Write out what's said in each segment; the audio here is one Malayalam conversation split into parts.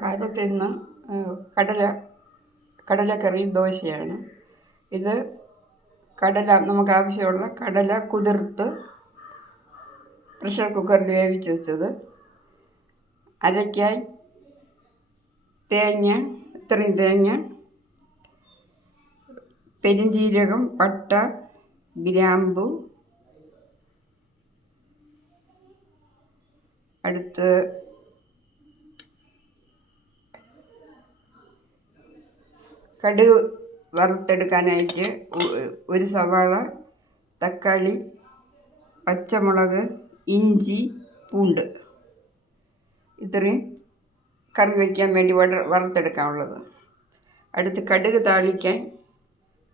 കാലത്ത് ഇന്ന് കടലക്കറി ദോശയാണ്. ഇത് നമുക്ക് ആവശ്യമുള്ള കടല കുതിർത്ത് പ്രഷർ കുക്കറിൽ വേവിച്ച് വെച്ചത്, അരയ്ക്കാൻ ഇത്രയും തേങ്ങ, പെരുംജീരകം, പട്ട, ഗ്രാമ്പു, അടുത്ത് കടുക് വറുത്തെടുക്കാനായിട്ട് ഒരു സവാള, തക്കാളി, പച്ചമുളക്, ഇഞ്ചി, പൂണ്ട്, ഇത്രയും കറി വയ്ക്കാൻ വേണ്ടി വറുത്തെടുക്കാനുള്ളത്. അടുത്ത് കടുക് താളിക്കാൻ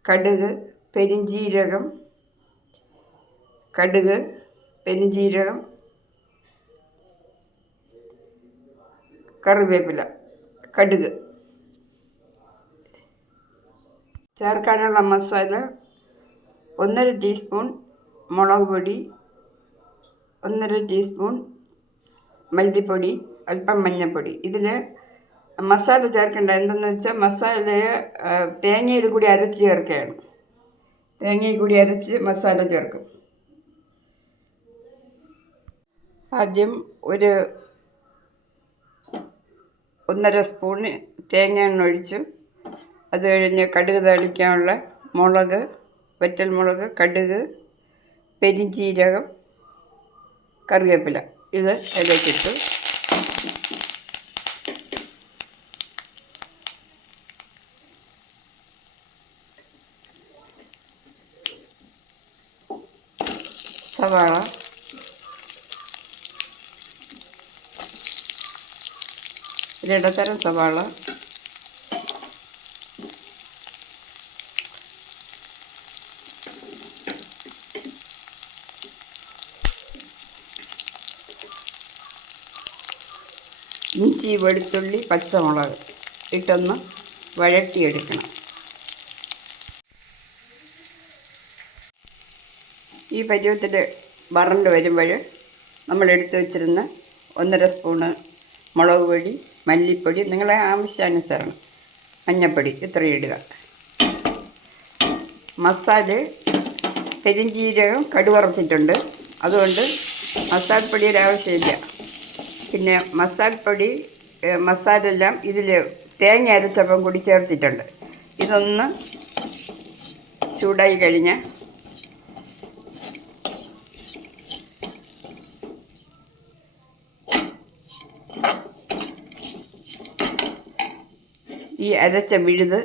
കടുക്, പെരുംജീരകം, കറിവേപ്പില, കടുക്. ചേർക്കാനുള്ള മസാല: 1.5 ടീസ്പൂൺ മുളക് പൊടി, 1.5 ടീസ്പൂൺ മല്ലിപ്പൊടി, അല്പം മഞ്ഞൾപ്പൊടി. ഇതിൽ മസാല ചേർക്കേണ്ട എന്തെന്ന് വെച്ചാൽ മസാലയെ തേങ്ങയിൽ കൂടി അരച്ച് ചേർക്കുകയാണ്. തേങ്ങയിൽ കൂടി അരച്ച് മസാല ചേർക്കും. ആദ്യം ഒരു 1.5 സ്പൂൺ തേങ്ങ എണ്ണ ഒഴിച്ചു. അത് കഴിഞ്ഞ് കടുക് താളിക്കാനുള്ള മുളക്, വറ്റൽമുളക്, കടുക്, പെരുംജീരകം, കറിവേപ്പില ഇത് അതിലേക്കിട്ടു. സവാള, ഒരിടത്തരം സവാള, ഇഞ്ചി, വെളുത്തുള്ളി, പച്ചമുളക് ഇട്ടൊന്ന് വഴറ്റിയെടുക്കണം. ഈ പരുവത്തിൽ വറണ്ട് വരുമ്പോൾ നമ്മൾ എടുത്തു വച്ചിരുന്ന 1.5 സ്പൂണ് മുളക് പൊടി, മല്ലിപ്പൊടി, നിങ്ങളെ ആവശ്യാനുസരണം, മഞ്ഞൾപ്പൊടി ഇത്രയും ഇടുക. മസാല പെരുംജീരകം കടുക് വറുത്തിട്ടുണ്ട്, അതുകൊണ്ട് മസാലപ്പൊടിയുടെ ആവശ്യമില്ല. പിന്നെ മസാല എല്ലാം ഇതിൽ തേങ്ങ അരച്ചപ്പം കൂടി ചേർത്തിട്ടുണ്ട്. ഇതൊന്ന് ചൂടായി കഴിഞ്ഞാൽ ഈ അരച്ച വിഴുത്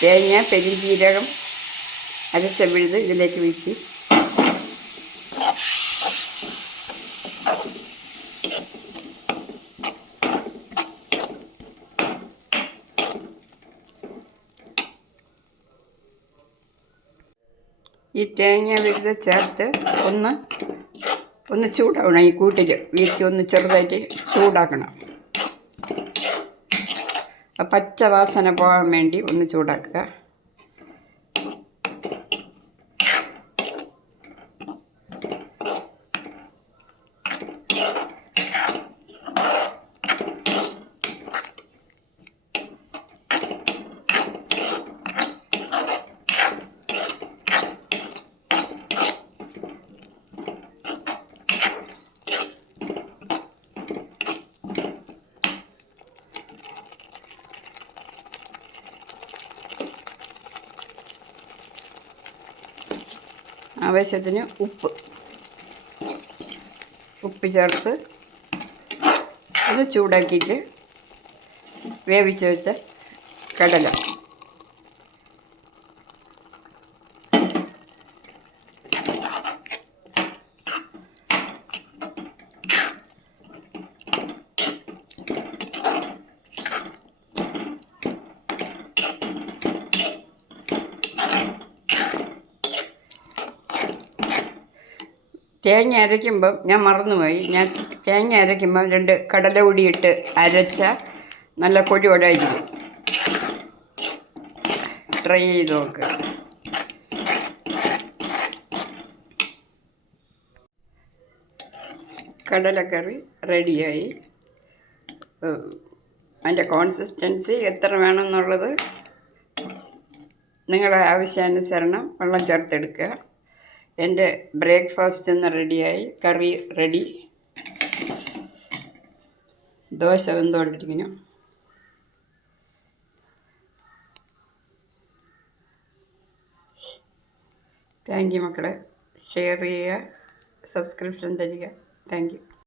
തേങ്ങ, പെരുംജീരകം അരച്ച വിഴുത് ഇതിലേക്ക് വീഴ്ത്തി ഈ തേങ്ങ വിഴുത് ചേർത്ത് ഒന്ന് ചൂടാക്കണം. ഈ കൂട്ടിൽ വീഴ്ത്തി ഒന്ന് ചെറുതായിട്ട് ചൂടാക്കണം. പച്ച വാസന പോകാൻ വേണ്ടി ഒന്ന് ചൂടാക്കുക. ആവശ്യത്തിന് ഉപ്പ് ചേർത്ത് ഒന്ന് ചൂടാക്കിയിട്ട് വേവിച്ച് വെച്ച കടല തേങ്ങ അരയ്ക്കുമ്പം ഞാൻ മറന്നുപോയി. തേങ്ങ അരയ്ക്കുമ്പം 2 കടല പൊടിയിട്ട് അരച്ച നല്ല കൊഴുകൊഴായിരിക്കും. ട്രൈ ചെയ്ത് നോക്കുക. കടലക്കറി റെഡിയായി. അതിൻ്റെ കോൺസിസ്റ്റൻസി എത്ര വേണമെന്നുള്ളത് നിങ്ങളുടെ ആവശ്യാനുസരണം വെള്ളം ചേർത്തെടുക്കുക. എൻ്റെ ബ്രേക്ക്ഫാസ്റ്റ് ഇന്ന് റെഡിയായി, കറി റെഡി, ദോശ വെന്തുകൊണ്ടിരിക്കുന്നു. താങ്ക് യു മക്കളെ. ഷെയർ ചെയ്യുക, സബ്സ്ക്രിപ്ഷൻ തരിക. Thank you.